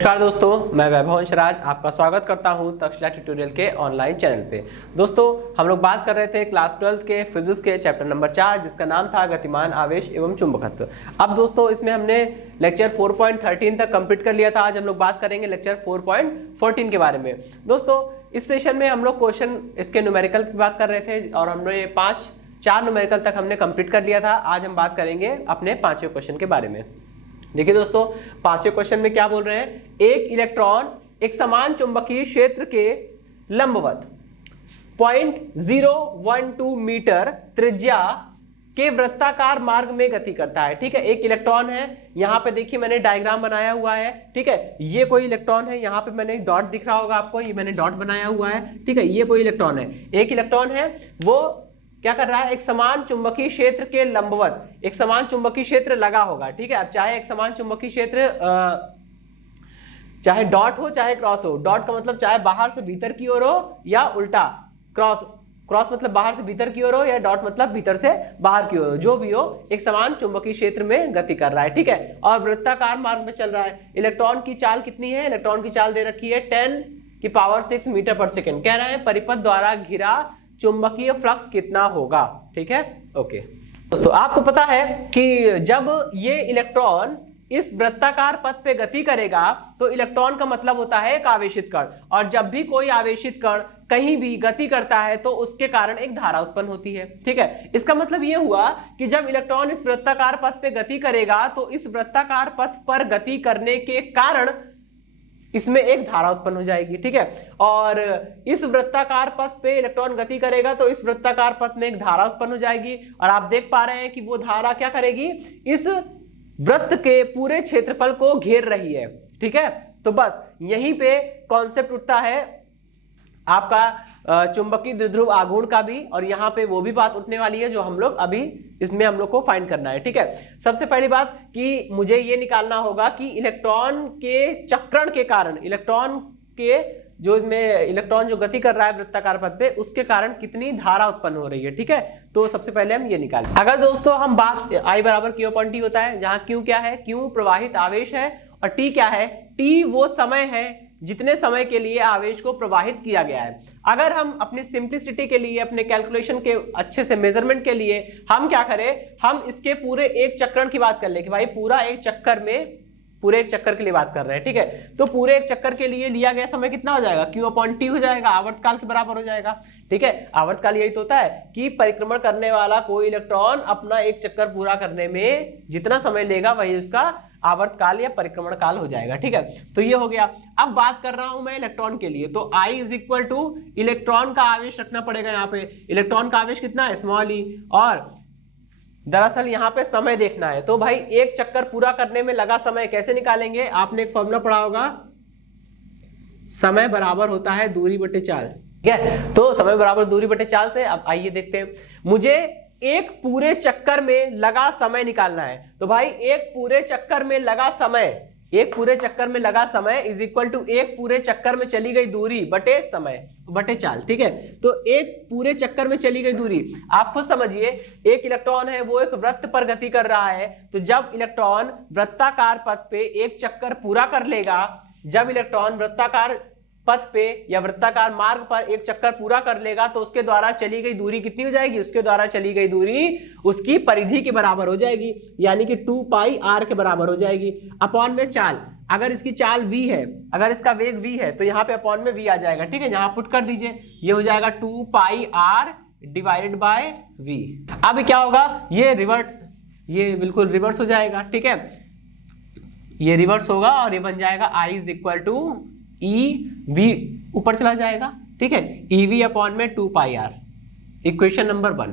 नमस्कार दोस्तों, मैं वैभव हंसराज आपका स्वागत करता हूं तक्षशिला ट्यूटोरियल के ऑनलाइन चैनल पे। दोस्तों, हम लोग बात कर रहे थे क्लास 12 के फिजिक्स के चैप्टर नंबर 4 जिसका नाम था गतिमान आवेश एवं चुंबकत्व। अब दोस्तों इसमें हमने लेक्चर 4.13 तक कंप्लीट कर लिया था। आज हम लोग बात करेंगे लेक्चर 4.14 के बारे में। दोस्तों इस सेशन में हम लोग क्वेश्चन इसके न्यूमेरिकल की बात कर रहे थे और हमने 4 न्यूमेरिकल तक हमने कंप्लीट कर लिया था। आज हम बात करेंगे अपने 5वें क्वेश्चन के बारे में। देखिए दोस्तों, 5वें क्वेश्चन में क्या बोल रहे हैं, एक इलेक्ट्रॉन एक समान चुंबकीय क्षेत्र के लंबवत 0.012 मीटर त्रिज्या के वृत्ताकार मार्ग में गति करता है। ठीक है, एक इलेक्ट्रॉन है, यहां पे देखिए मैंने डायग्राम बनाया हुआ है। ठीक है, ये कोई इलेक्ट्रॉन है, यहां पे मैंने डॉट दिख रहा होगा आपको, ये मैंने डॉट बनाया हुआ है। ठीक है, ये कोई इलेक्ट्रॉन है, एक इलेक्ट्रॉन है, वो क्या कर रहा है, एक समान चुंबकीय क्षेत्र के लंबवत एक समान चुंबकीय क्षेत्र लगा होगा। ठीक है, अब चाहे एक समान चुंबकीय क्षेत्र चाहे डॉट हो चाहे क्रॉस हो। डॉट का मतलब चाहे बाहर से भीतर की ओर हो या उल्टा, क्रॉस मतलब बाहर से भीतर की ओर हो या डॉट मतलब भीतर से बाहर की ओर हो, जो भी हो एक समान चुंबकीय क्षेत्र में गति कर रहा है। ठीक है, और वृत्ताकार मार्ग में चल रहा है। इलेक्ट्रॉन की चाल कितनी है, इलेक्ट्रॉन की चाल दे रखी है 10⁶ मीटर पर सेकेंड। कह रहे हैं परिपथ द्वारा घिरा चुंबकीय फ्लक्स कितना होगा। ठीक है, ओके दोस्तों, आपको पता है कि जब ये इलेक्ट्रॉन इस वृत्ताकार पथ पे गति करेगा तो इलेक्ट्रॉन का मतलब होता है एक आवेशित कण, और जब भी कोई आवेशित कण कहीं भी गति करता है तो उसके कारण एक धारा उत्पन्न होती है। ठीक है, इसका मतलब यह हुआ कि जब इलेक्ट्रॉन इस वृत्ताकार पथ पे गति करेगा तो इस वृत्ताकार पथ पर गति करने के कारण इसमें एक धारा उत्पन्न हो जाएगी। ठीक है, और इस वृत्ताकार पथ पे इलेक्ट्रॉन गति करेगा तो इस वृत्ताकार पथ में एक धारा उत्पन्न हो जाएगी, और आप देख पा रहे हैं कि वो धारा क्या करेगी, इस वृत्त के पूरे क्षेत्रफल को घेर रही है। ठीक है, तो बस यहीं पे कॉन्सेप्ट उठता है आपका चुंबकीय द्विध्रुव आघूर्ण का भी, और यहां पे वो भी बात उठने वाली है जो हम लोग अभी इसमें हम लोग को फाइंड करना है। ठीक है, सबसे पहली बात कि मुझे ये निकालना होगा कि इलेक्ट्रॉन के चक्रण के कारण, इलेक्ट्रॉन के जो इसमें इलेक्ट्रॉन जो गति कर रहा है वृत्ताकार पथ पे, उसके कारण कितनी धारा उत्पन्न हो रही है। ठीक है, तो सबसे पहले हम ये निकालें। अगर दोस्तों हम बात I बराबर Q/T होता है, जहां Q क्या है, Q प्रवाहित आवेश है, और T क्या है, T वो समय है जितने समय के लिए आवेश को प्रवाहित किया गया है। अगर हम अपनी सिंप्लिसिटी के लिए, अपने कैलकुलेशन के अच्छे से मेजरमेंट के लिए हम क्या करें, हम इसके पूरे एक चक्रण की बात कर ले कि भाई पूरे एक चक्कर के लिए बात कर रहे हैं। ठीक है, तो पूरे एक चक्कर के लिए लिया गया समय कितना हो जाएगा, Q/T हो जाएगा, आवर्तकाल के बराबर हो जाएगा। ठीक है, आवर्तकाल यही तो होता है कि परिक्रमण करने वाला कोई इलेक्ट्रॉन अपना एक चक्कर पूरा करने में जितना समय लेगा वही उसका आवर्तकाल या परिक्रमण काल हो जाएगा। ठीक है, तो ये हो गया। अब बात कर रहा हूं मैं इलेक्ट्रॉन के लिए, तो I = इलेक्ट्रॉन का आवेश रखना पड़ेगा। यहाँ पे इलेक्ट्रॉन का आवेश कितना है, e, और दरअसल यहाँ पे समय देखना है। तो भाई एक चक्कर पूरा करने में लगा समय कैसे निकालेंगे, आपने एक फॉर्मूला पढ़ा होगा, समय बराबर होता है दूरी बटे चाल। ठीक है, तो समय बराबर दूरी बटे चाल से अब आइए देखते हैं, मुझे एक पूरे चक्कर में लगा समय निकालना है। तो भाई एक पूरे चक्कर में लगा समय = एक पूरे चक्कर में चली गई दूरी बटे समय बटे चाल। ठीक है, तो एक पूरे चक्कर में चली गई दूरी, आप खुद समझिए, एक इलेक्ट्रॉन है वो एक वृत्त पर गति कर रहा है, तो जब इलेक्ट्रॉन वृत्ताकार पथ पे एक चक्कर पूरा कर लेगा, जब इलेक्ट्रॉन वृत्ताकार पथ पे या वृत्ताकार मार्ग पर एक चक्कर पूरा कर लेगा तो उसके द्वारा चली गई दूरी कितनी हो जाएगी, उसके द्वारा चली गई दूरी उसकी परिधि के बराबर हो जाएगी, यानी कि 2πr के बराबर हो जाएगी, अपॉन में चाल। अगर इसकी चाल v है, अगर इसका वेग v है तो यहाँ पे अपॉन में v आ जाएगा। ठीक है, यहाँ पुट कर दीजिए, ये हो जाएगा 2πr / v। अब क्या होगा, ये बिल्कुल रिवर्स हो जाएगा। ठीक है, ये रिवर्स होगा और ये बन जाएगा I = EV, ऊपर चला जाएगा। ठीक है, EV अपॉन में 2πr, इक्वेशन नंबर 1।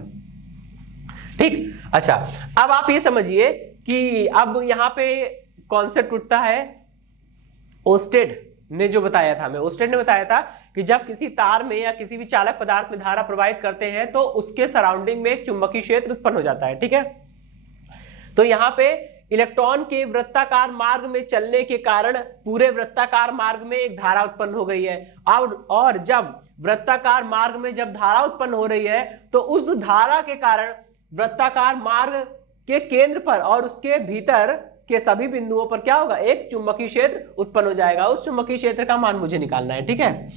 ठीक, अच्छा अब आप ये समझिए कि अब यहाँ पे कॉन्सेप्ट उठता है, ओस्टेड ने जो बताया था, ओस्टेड ने बताया था कि जब किसी तार में या किसी भी चालक पदार्थ में धारा प्रवाहित करते हैं तो उसके सराउंडिंग में एक चुंबकीय क्षेत्र उत्पन्न हो जाता है। ठीक है, तो यहाँ पे इलेक्ट्रॉन के वृत्ताकार मार्ग में चलने के कारण पूरे वृत्ताकार मार्ग में एक धारा उत्पन्न हो गई है। और जब वृत्ताकार मार्ग में जब धारा उत्पन्न हो रही है तो उस धारा के कारण वृत्ताकार मार्ग के केंद्र पर और उसके भीतर के सभी बिंदुओं पर क्या होगा, एक चुंबकीय क्षेत्र उत्पन्न हो जाएगा। उस चुंबकीय क्षेत्र का मान मुझे निकालना है, ठीक है।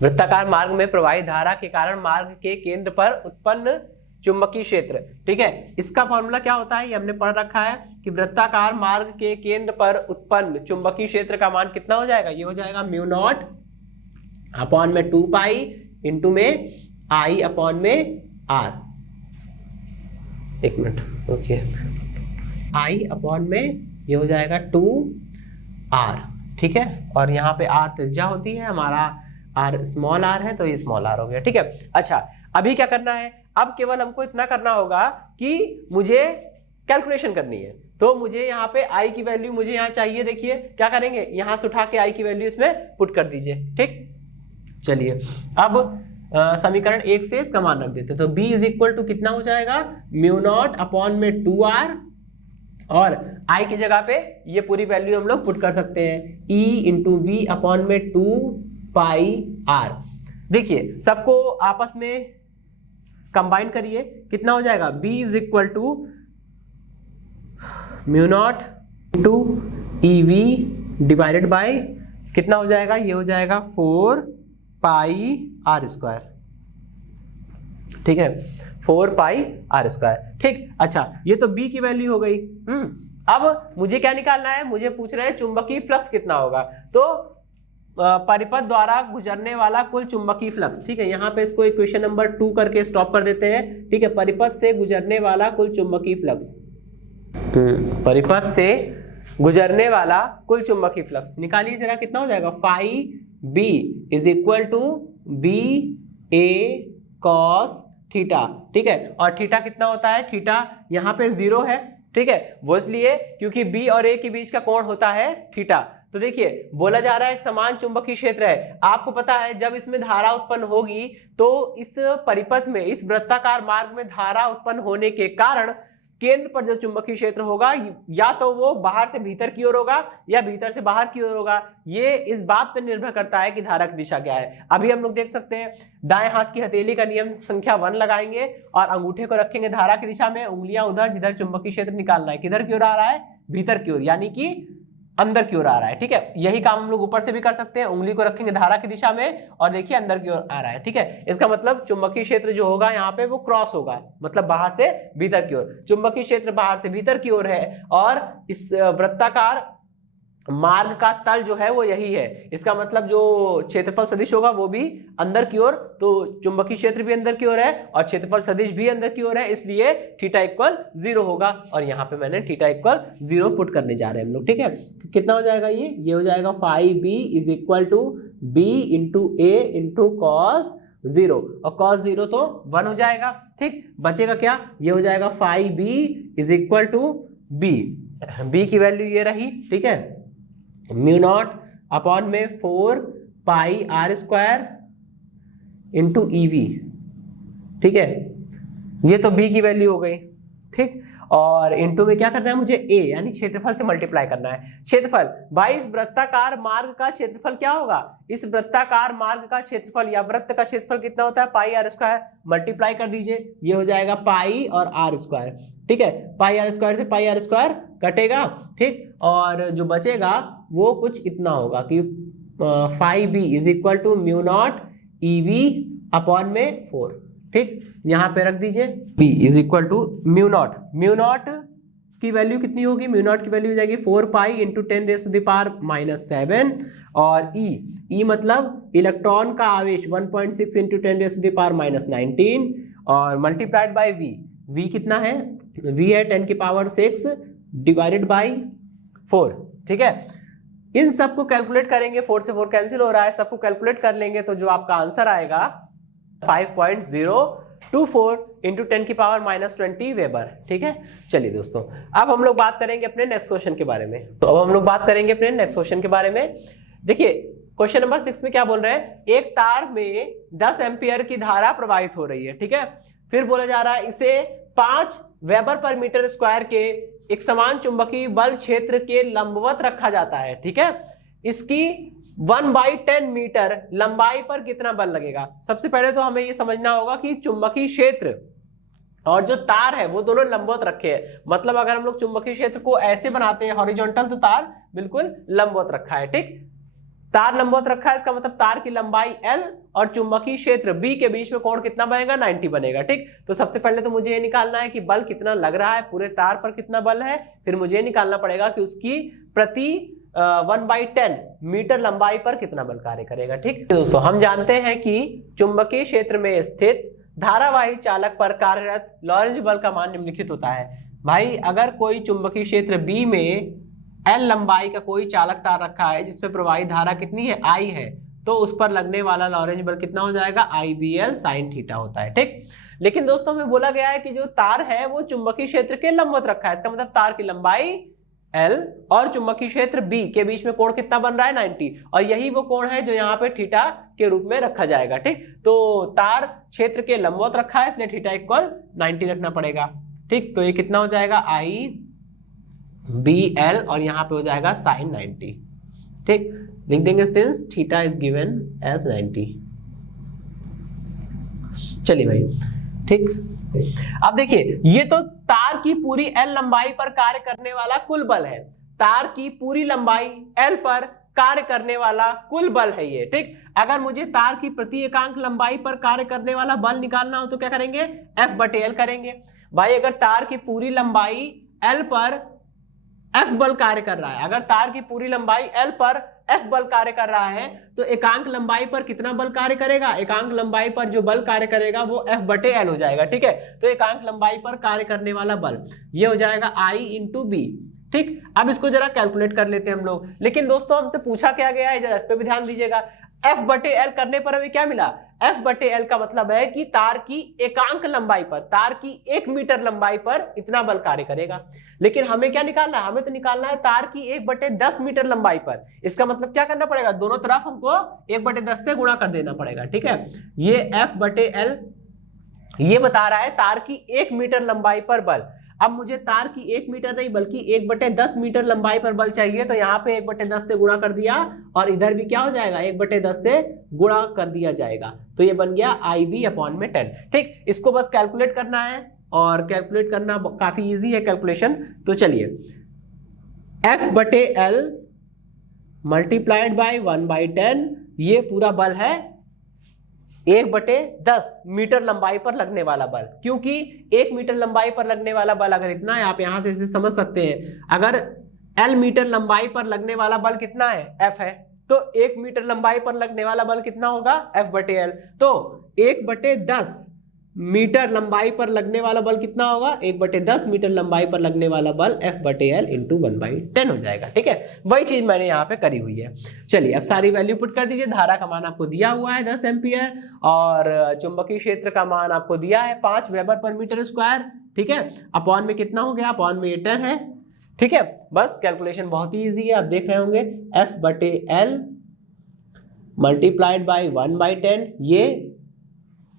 वृत्ताकार मार्ग में प्रवाहित धारा के कारण मार्ग के केंद्र पर उत्पन्न चुंबकीय क्षेत्र, ठीक है। इसका फॉर्मूला क्या होता है, ये हमने पढ़ रखा है कि वृत्ताकार मार्ग के केंद्र पर उत्पन्न चुंबकीय क्षेत्र का मान कितना हो जाएगा, ये हो जाएगा म्यू नॉट अपॉन में 2 पाई इंटू में आई अपॉन में आर, एक मिनट, ओके, आई अपॉन में ये हो जाएगा 2 आर, ठीक है। और यहाँ पे आर त्रिज्या होती है, हमारा आर स्मॉल आर है तो ये स्मॉल आर हो गया, ठीक है। अच्छा, अभी क्या करना है, अब केवल हमको इतना करना होगा कि मुझे कैलकुलेशन करनी है। तो मुझे यहाँ पे आई की वैल्यू मुझे यहाँ चाहिए, देखिए क्या करेंगे, यहाँ से उठा के आई की वैल्यू इसमें पुट कर दीजिए, ठीक। चलिए अब समीकरण 1 से इसका मान रख देते, तो b इज इक्वल टू कितना हो जाएगा, म्यू नॉट अपॉन में 2r, और i की जगह पे ये पूरी वैल्यू हम लोग पुट कर सकते हैं, e इंटू वी अपॉन में 2 पाई r। देखिए सबको आपस में कंबाइन करिए, कितना हो जाएगा, b is equal to mu naught two E V divided by कितना हो जाएगा, ये हो जाएगा 4 पाई आर स्क्वायर, ठीक है, 4 पाई आर स्क्वायर, ठीक। अच्छा, ये तो b की वैल्यू हो गई। अब मुझे क्या निकालना है, मुझे पूछ रहे हैं चुंबकीय फ्लक्स कितना होगा, तो परिपथ द्वारा गुजरने वाला कुल चुंबकीय फ्लक्स, ठीक है। यहाँ पे इसको इक्वेशन नंबर 2 करके स्टॉप कर देते हैं, ठीक है। परिपथ से गुजरने वाला कुल चुंबकीय फ्लक्स, परिपथ से गुजरने वाला कुल चुंबकीय फ्लक्स निकालिए जरा, कितना हो जाएगा, phi B is equal to B A cos theta, ठीक है। और थीटा कितना होता है, थीटा यहाँ पे 0 है, ठीक है, वो इसलिए क्योंकि बी और ए के बीच का कोण होता है थीटा। तो देखिए बोला जा रहा है एक समान चुंबकीय क्षेत्र है, आपको पता है जब इसमें धारा उत्पन्न होगी तो इस परिपथ में, इस वृत्ताकार मार्ग में धारा उत्पन्न होने के कारण केंद्र पर जो चुंबकीय क्षेत्र होगा या तो वो बाहर से भीतर की ओर होगा या भीतर से बाहर की ओर होगा। ये इस बात पर निर्भर करता है कि धारा की दिशा क्या है। अभी हम लोग देख सकते हैं, दाएं हाथ की हथेली का नियम संख्या 1 लगाएंगे और अंगूठे को रखेंगे धारा की दिशा में, उंगलियां उधर जिधर चुंबकीय क्षेत्र निकालना है, किधर की ओर आ रहा है, भीतर की ओर, यानी कि अंदर की ओर आ रहा है, ठीक है। यही काम हम लोग ऊपर से भी कर सकते हैं, उंगली को रखेंगे धारा की दिशा में और देखिए अंदर की ओर आ रहा है, ठीक है। इसका मतलब चुंबकीय क्षेत्र जो होगा यहाँ पे वो क्रॉस होगा, मतलब बाहर से भीतर की ओर। चुंबकीय क्षेत्र बाहर से भीतर की ओर है और इस वृत्ताकार मार्ग का तल जो है वो यही है। इसका मतलब जो क्षेत्रफल सदिश होगा वो भी अंदर की ओर, तो चुंबकीय क्षेत्र भी अंदर की ओर है और क्षेत्रफल सदिश भी अंदर की ओर है, इसलिए थीटा इक्वल 0 होगा। और यहाँ पे मैंने थीटा इक्वल 0 पुट करने जा रहे हैं हम लोग, ठीक है। कितना हो जाएगा, ये हो जाएगा 5b is equal to b into A into cos 0, और cos 0 तो 1 हो जाएगा, ठीक। बचेगा क्या, ये हो जाएगा 5b is equal to b की वैल्यू ये रही, ठीक है, म्यू नॉट अपॉन में 4 pi r square into e v, ठीक है। ये तो b की वैल्यू हो गई, ठीक। और इंटू में क्या करना है मुझे, a यानी क्षेत्रफल से मल्टीप्लाई करना है। क्षेत्रफल भाई, इस वृत्ताकार मार्ग का क्षेत्रफल क्या होगा, इस वृत्ताकार मार्ग का क्षेत्रफल या वृत्त का क्षेत्रफल कितना होता है, पाई आर स्क्वायर, मल्टीप्लाई कर दीजिए, ये हो जाएगा पाई और आर स्क्वायर, ठीक है। पाई आर स्क्वायर से पाई आर स्क्वायर कटेगा, ठीक। और जो बचेगा वो कुछ इतना होगा कि 5b is equal to mu naught E V upon में 4, ठीक। यहाँ पे रख दीजिए b is equal to mu naught की वैल्यू कितनी होगी, म्यू नॉट की वैल्यू हो जाएगी 4 pi into 10 raise to the power -7, और e मतलब इलेक्ट्रॉन का आवेश 1.6 into 10 raise to the power -19, और मल्टीप्लाइड बाय v कितना है, v है 10 की पावर 6 डिवाइडेड बाई 4, ठीक है। इन सबको कैलकुलेट करेंगे, 4 से 4 कैंसिल हो रहा है, सबको कैलकुलेट कर लेंगे तो जो आपका आंसर आएगा 5.024 इंटू 10 की पावर -20 वेबर, ठीक है। चलिए दोस्तों, अब हम लोग बात करेंगे अपने नेक्स्ट क्वेश्चन के बारे में। तो अब हम लोग बात करेंगे अपने नेक्स्ट क्वेश्चन के बारे में। देखिए क्वेश्चन नंबर 6 में क्या बोल रहे हैं, एक तार में 10 एम्पियर की धारा प्रवाहित हो रही है, ठीक है। फिर बोला जा रहा है इसे 5 वेबर पर मीटर स्क्वायर के एक समान चुंबकीय बल क्षेत्र के लंबवत रखा जाता है, ठीक है। इसकी 1/10 मीटर लंबाई पर कितना बल लगेगा। सबसे पहले तो हमें ये समझना होगा कि चुंबकीय क्षेत्र और जो तार है वो दोनों लंबवत रखे हैं। मतलब अगर हम लोग चुंबकीय क्षेत्र को ऐसे बनाते हैं हॉरिजॉन्टल, तो तार बिल्कुल लंबवत रखा है। ठीक, तार लंबवत रखा है, इसका मतलब तार की लंबाई L और चुंबकीय क्षेत्र B के बीच में कोण कितना बनेगा, 90 बनेगा। ठीक, तो सबसे पहले तो मुझे ये निकालना है कि बल कितना लग रहा है, पूरे तार पर कितना बल है। फिर मुझे निकालना पड़ेगा कि उसकी प्रति 1/10 मीटर लंबाई पर कितना बल कार्य करेगा। ठीक दोस्तों, हम जानते हैं कि चुंबकीय क्षेत्र में स्थित धारावाही चालक पर कार्यरत लॉरेंज बल का मान निम्नलिखित होता है। भाई अगर कोई चुंबकीय क्षेत्र B में L लंबाई का कोई चालक तार रखा है जिसमें प्रवाहित धारा कितनी है, I है, तो उस पर लगने वाला लॉरेंज बल कितना हो जाएगा, IBL sin थीटा होता है। ठीक, लेकिन दोस्तों हमें बोला गया है कि जो तार है वो चुंबकीय क्षेत्र के लंबवत रखा है। इसका मतलब तार की लंबाई L और चुंबकीय क्षेत्र B के बीच में कोण कितना बन रहा है, 90, और यही वो कोण है जो यहाँ पे थीटा के रूप में रखा जाएगा। ठीक, तो तार क्षेत्र के लंबवत रखा है, इसलिए थीटा इक्वल 90 रखना पड़ेगा। ठीक, तो ये कितना हो जाएगा, IBL और यहाँ पे हो जाएगा sin 90। ठीक, लिख देंगे since theta is given as 90। चलिए भाई, ठीक, अब देखिए ये तो तार की पूरी L लंबाई पर कार्य करने वाला कुल बल है। तार की पूरी लंबाई L पर कार्य करने वाला कुल बल है ये। ठीक, अगर मुझे तार की प्रति एकांक लंबाई पर कार्य करने वाला बल निकालना हो तो क्या करेंगे, F/L करेंगे। भाई अगर तार की पूरी लंबाई L पर F बल कार्य कर रहा है, अगर तार की पूरी लंबाई L पर F बल कार्य कर रहा है तो एकांक लंबाई पर कितना बल कार्य करेगा, एकांक लंबाई पर जो बल कार्य करेगा वो F/L हो जाएगा। ठीक है, तो एकांक लंबाई पर कार्य करने वाला बल ये हो जाएगा I × B। ठीक, अब इसको जरा कैलकुलेट कर लेते हैं हम लोग। लेकिन दोस्तों हमसे पूछा क्या गया है, जरा इस पे भी ध्यान दीजिएगा। F/L करने पर हमें क्या मिला, F/L का मतलब है कि तार की एकांक लंबाई पर, तार की 1 मीटर लंबाई पर इतना बल कार्य करेगा। लेकिन हमें क्या निकालना है, हमें तो निकालना है तार की 1/10 मीटर लंबाई पर। इसका मतलब क्या करना पड़ेगा, दोनों तरफ हमको 1/10 से गुणा कर देना पड़ेगा। ठीक है, ये F/L ये बता रहा है तार की 1 मीटर लंबाई पर बल। अब मुझे तार की 1 मीटर नहीं बल्कि 1/10 मीटर लंबाई पर बल चाहिए, तो यहाँ पे 1/10 से गुणा कर दिया और इधर भी क्या हो जाएगा, 1/10 से गुणा कर दिया जाएगा, तो ये बन गया IB/10। ठीक, इसको बस कैलकुलेट करना है और कैलकुलेट करना काफी इजी है कैलकुलेशन। तो चलिए F/L मल्टीप्लाइड बाय 1/10, ये पूरा बल है 1/10 मीटर लंबाई पर लगने वाला बल। क्योंकि 1 मीटर लंबाई पर लगने वाला बल अगर इतना है, आप यहां से इसे समझ सकते हैं, अगर L मीटर लंबाई पर लगने वाला बल कितना है, F है, तो 1 मीटर लंबाई पर लगने वाला बल कितना होगा, F/L। तो 1/10 मीटर लंबाई पर लगने वाला बल कितना होगा, 1/10 मीटर लंबाई पर लगने वाला बल F/L × 1/10 हो जाएगा। ठीक है, वही चीज मैंने यहाँ पे करी हुई है। चलिए अब सारी वैल्यू पुट कर दीजिए। धारा का मान आपको दिया हुआ है 10 एम्पियर और चुंबकीय क्षेत्र का मान आपको दिया है 5 वेबर/मीटर²। ठीक है, अपॉन में कितना हो गया, अपॉन में 10 है। ठीक है, बस कैलकुलेशन बहुत ही ईजी है, आप देख रहे होंगे। F/L मल्टीप्लाइड बाय 1/10, ये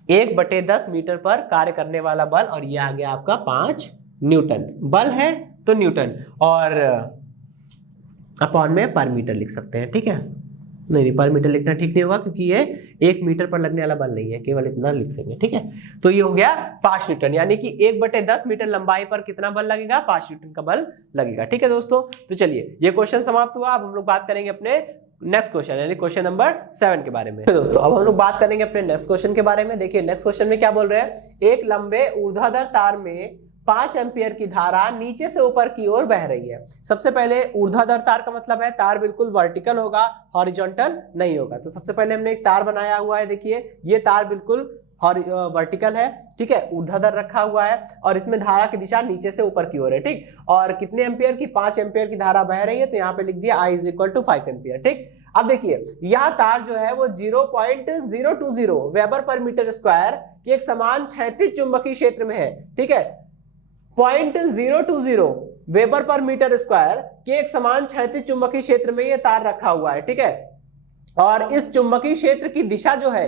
1/10 मीटर पर कार्य करने वाला बल, और ये आ गया आपका 5 न्यूटन। बल है तो न्यूटन, और अपॉन में पर मीटर लिख सकते हैं। ठीक है, नहीं पर मीटर लिखना ठीक नहीं होगा क्योंकि ये 1 मीटर पर लगने वाला बल नहीं है, केवल इतना लिख सकते हैं। ठीक है, तो ये हो गया 5 न्यूटन, यानी कि 1/10 मीटर लंबाई पर कितना बल लगेगा, 5 न्यूटन का बल लगेगा। ठीक है दोस्तों, तो चलिए ये क्वेश्चन समाप्त हुआ। अब हम लोग बात करेंगे अपने नेक्स्ट क्वेश्चन यानी क्वेश्चन नंबर 7 के बारे में। तो दोस्तों अब हम लोग बात करेंगे अपने नेक्स्ट क्वेश्चन के बारे में। देखिए नेक्स्ट क्वेश्चन में क्या बोल रहे हैं, एक लंबे ऊर्ध्वाधर तार में 5 एम्पियर की धारा नीचे से ऊपर की ओर बह रही है। सबसे पहले ऊर्ध्वाधर तार का मतलब है तार बिल्कुल वर्टिकल होगा, हॉरिजॉन्टल नहीं होगा। तो सबसे पहले हमने एक तार बनाया हुआ है, देखिए ये तार बिल्कुल वर्टिकल है। ठीक है, ऊर्ध्वाधर रखा हुआ है और इसमें धारा की दिशा नीचे से ऊपर की ओर है। ठीक, और कितने एम्पियर की, 5 एम्पियर की धारा बह रही है, तो यहाँ पे लिख दिया I = 5 एम्पियर। ठीक, अब देखिए यह तार जो है वो 0.020 वेबर/मीटर² की एक समान क्षैतिज चुंबकीय क्षेत्र में है। ठीक है, 0.020 वेबर/मीटर² के एक समान क्षैतिज चुंबकीय क्षेत्र में यह तार रखा हुआ है। ठीक है, और इस चुंबकीय क्षेत्र की दिशा जो है,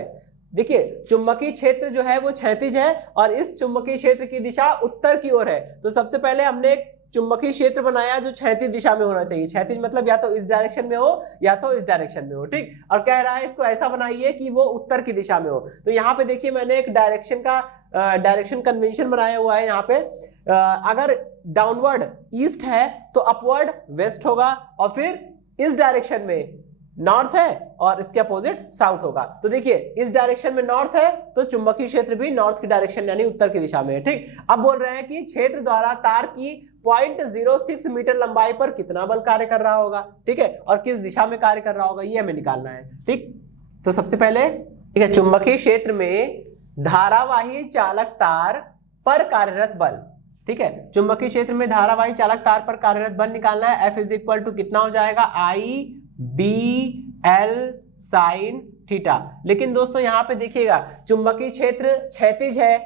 देखिए चुंबकीय क्षेत्र जो है वो क्षैतिज है और इस चुंबकीय क्षेत्र की दिशा उत्तर की ओर है। तो सबसे पहले हमने एक चुंबकीय क्षेत्र बनाया जो क्षैतिज दिशा में होना चाहिए। क्षैतिज मतलब या तो इस डायरेक्शन में हो या तो इस डायरेक्शन में हो, ठीक। और कह रहा है इसको ऐसा बनाइए कि वो उत्तर की दिशा में हो। तो यहाँ पे देखिए मैंने एक डायरेक्शन कन्वेंशन बनाया हुआ है। यहाँ पे अगर डाउनवर्ड ईस्ट है तो अपवर्ड वेस्ट होगा, और फिर इस डायरेक्शन में नॉर्थ है और इसके अपोजिट साउथ होगा। तो देखिए इस डायरेक्शन में नॉर्थ है तो चुंबकीय क्षेत्र भी नॉर्थ की डायरेक्शन यानी उत्तर की दिशा में है, ठीक। अब बोल रहे हैं कि क्षेत्र द्वारा तार की 0.06 मीटर लंबाई पर कितना बल कार्य कर रहा होगा, ठीक है, और किस दिशा में कार्य कर रहा होगा ये हमें निकालना है, ठीक। तो सबसे पहले ठीक है, चुंबकीय क्षेत्र में धारावाही चालक तार पर कार्यरत बल, ठीक है, चुंबकीय क्षेत्र में धारावाही चालक तार पर कार्यरत बल निकालना है। F इज इक्वल टू कितना हो जाएगा, I/B/L sin थीटा। लेकिन दोस्तों यहाँ पे देखिएगा चुंबकीय क्षेत्र क्षैतिज है,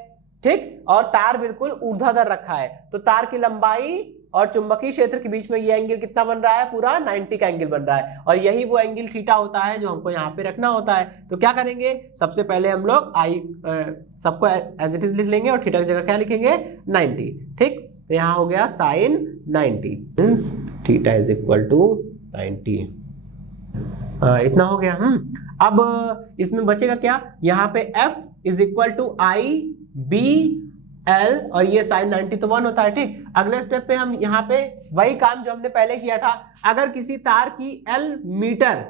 ठीक, और तार बिल्कुल ऊर्ध्वाधर रखा है, तो तार की लंबाई और चुंबकीय क्षेत्र के बीच में ये एंगल कितना बन रहा है, पूरा 90 का एंगल बन रहा है, और यही वो एंगल थीटा होता है जो हमको यहाँ पे रखना होता है। तो क्या करेंगे, सबसे पहले हम लोग सबको एज इट इज लिख लेंगे और थीटा की जगह क्या लिखेंगे 90, ठीक। तो यहाँ हो गया sine 90 means theta is equal to 90। इतना हो गया। अब इसमें बचेगा क्या, यहाँ पे F is equal to I/B/L और ये साइन 90 तो 1 होता है, ठीक। अगले स्टेप पे हम यहाँ पे वही काम जो हमने पहले किया था, अगर किसी तार की L मीटर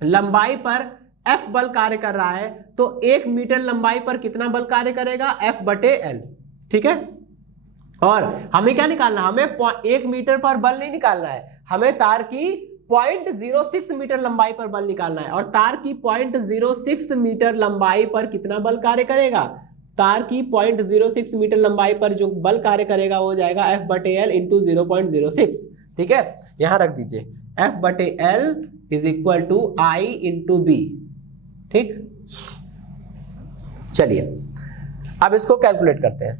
लंबाई पर F बल कार्य कर रहा है तो 1 मीटर लंबाई पर कितना बल कार्य करेगा, F/L, ठीक है। और हमें क्या निकालना, हमें 1 मीटर पर बल नहीं निकालना है, हमें तार की 0.06 मीटर लंबाई पर बल निकालना है। और तार की 0.06 मीटर लंबाई पर कितना बल कार्य करेगा, तार की 0.06 मीटर लंबाई पर जो बल कार्य करेगा वो जाएगा F/L इंटू 0.06, ठीक है। यहां रख दीजिए F/L is equal to I into B, ठीक। चलिए अब इसको कैलकुलेट करते हैं।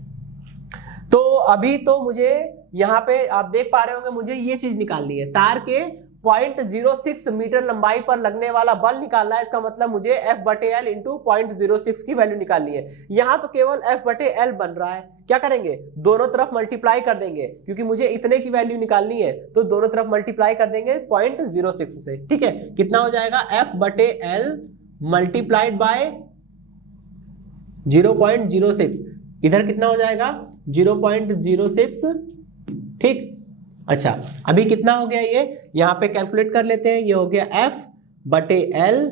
तो अभी तो मुझे यहाँ पे आप देख पा रहे होंगे मुझे ये चीज निकालनी है, तार के 0.06 मीटर लंबाई पर लगने वाला बल निकालना है। इसका मतलब मुझे F/L इंटू 0.06 की वैल्यू निकालनी है। यहाँ तो केवल F/L बन रहा है, क्या करेंगे, दोनों तरफ मल्टीप्लाई कर देंगे, क्योंकि मुझे इतने की वैल्यू निकालनी है तो दोनों तरफ मल्टीप्लाई कर देंगे 0.06 से, ठीक है। कितना हो जाएगा, F/L मल्टीप्लाइड बाय 0.06, इधर कितना हो जाएगा 0.06, ठीक। अच्छा अभी कितना हो गया, ये यहां पे कैलकुलेट कर लेते हैं। ये हो गया F/L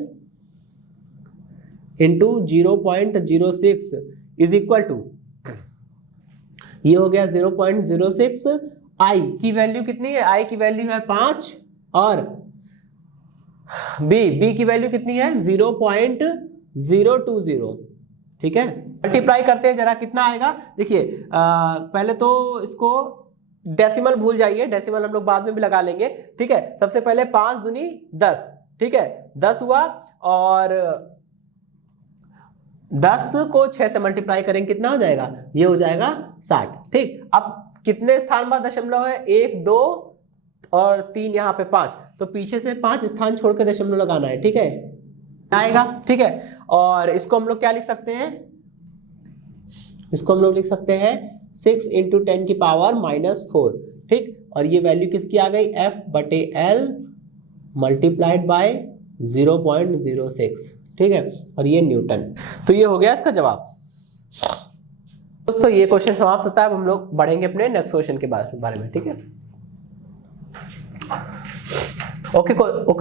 into 0.06 is equal to, ये हो गया 0.06। I की वैल्यू कितनी है, I की वैल्यू है 5 और B की वैल्यू कितनी है 0.020, ठीक है। मल्टीप्लाई करते हैं जरा, कितना आएगा देखिए। पहले तो इसको डेसिमल भूल जाइए, डेसिमल हम लोग बाद में भी लगा लेंगे, ठीक है। सबसे पहले 5 दूनी 10, ठीक है, 10 हुआ, और 10 को 6 से मल्टीप्लाई करेंगे कितना हो जाएगा, ये हो जाएगा 60, ठीक। अब कितने स्थान बाद दशमलव है, 1 2 और 3, यहाँ पे 5, तो पीछे से 5 स्थान छोड़ के दशमलव लगाना है, ठीक है, आएगा, ठीक है। और इसको हम लोग क्या लिख सकते हैं, इसको हम लोग लिख सकते हैं 6 इंटू 10 की पावर -4, ठीक। और ये वैल्यू किसकी आ गई, F/L मल्टीप्लाइड बाय 0.06, ठीक है, और ये न्यूटन। तो ये हो गया इसका जवाब। दोस्तों ये क्वेश्चन समाप्त होता है। अब हम लोग बढ़ेंगे अपने नेक्स्ट क्वेश्चन के बारे में, ठीक है। ओके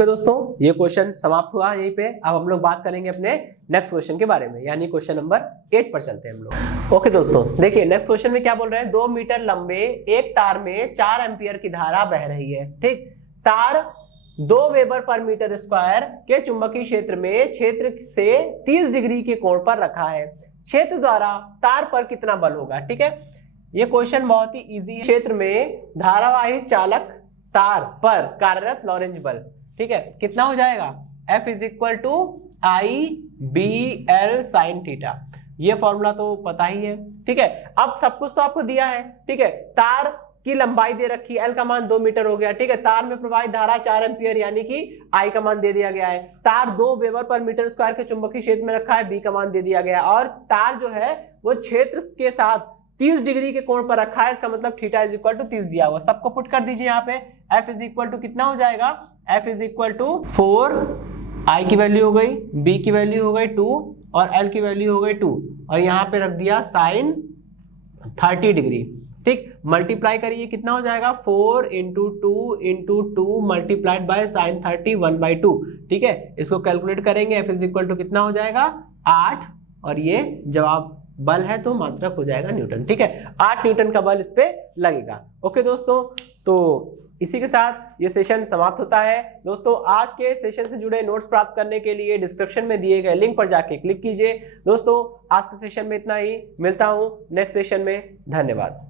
दोस्तों, ये क्वेश्चन समाप्त हुआ यहीं पे। अब हम लोग बात करेंगे अपने नेक्स्ट क्वेश्चन के बारे में, यानी क्वेश्चन नंबर 8 पर चलते हैं हम लोग। ओके दोस्तों, देखिए नेक्स्ट क्वेश्चन में क्या बोल रहे हैं, 2 मीटर लंबे एक तार में 4 एम्पियर की धारा बह रही है, ठीक। तार 2 वेबर पर मीटर स्क्वायर के चुंबकीय क्षेत्र में क्षेत्र से 30 डिग्री के कोण पर रखा है। क्षेत्र द्वारा तार पर कितना बल होगा, ठीक है। ये क्वेश्चन बहुत ही इजी है। क्षेत्र में धारावाही चालक तार पर कार्यरत लॉरेंज बल, ठीक है, कितना हो जाएगा, F is equal to I/B/L sin theta. ये फॉर्मूला तो पता ही है, ठीक है। अब सब कुछ तो आपको दिया है, ठीक है। तार की लंबाई दे रखी है, L का मान 2 मीटर हो गया, ठीक है। तार में प्रवाहित धारा 4 एम्पियर यानी कि I का मान दे दिया गया है। तार 2 वेबर पर मीटर स्क्वायर के चुंबकीय क्षेत्र में रखा है, B का मान दे दिया गया, और तार जो है वो क्षेत्र के साथ 30 डिग्री के कोण पर रखा है, इसका मतलब थीटा इज इक्वल टू 30 दिया हुआ, सबको पुट कर दीजिए यहाँ पे। एफ इज इक्वल टू कितना हो जाएगा, एफ इज इक्वल टू 4, आई की वैल्यू हो गई, बी की वैल्यू हो गई 2 और एल की वैल्यू हो गई 2 और यहाँ पे रख दिया साइन 30 डिग्री। ठीक, मल्टीप्लाई करिए कितना हो जाएगा 4 इंटू 2 मल्टीप्लाइड बाय साइन 30 1/2। ठीक है, इसको कैलकुलेट करेंगे, एफ इज इक्वल टू कितना हो जाएगा 8 और ये जवाब बल है तो मात्रक हो जाएगा न्यूटन। ठीक है, 8 न्यूटन का बल इस पे लगेगा। ओके दोस्तों, तो इसी के साथ ये सेशन समाप्त होता है। दोस्तों आज के सेशन से जुड़े नोट्स प्राप्त करने के लिए डिस्क्रिप्शन में दिए गए लिंक पर जाके क्लिक कीजिए। दोस्तों आज के सेशन में इतना ही, मिलता हूं नेक्स्ट सेशन में, धन्यवाद।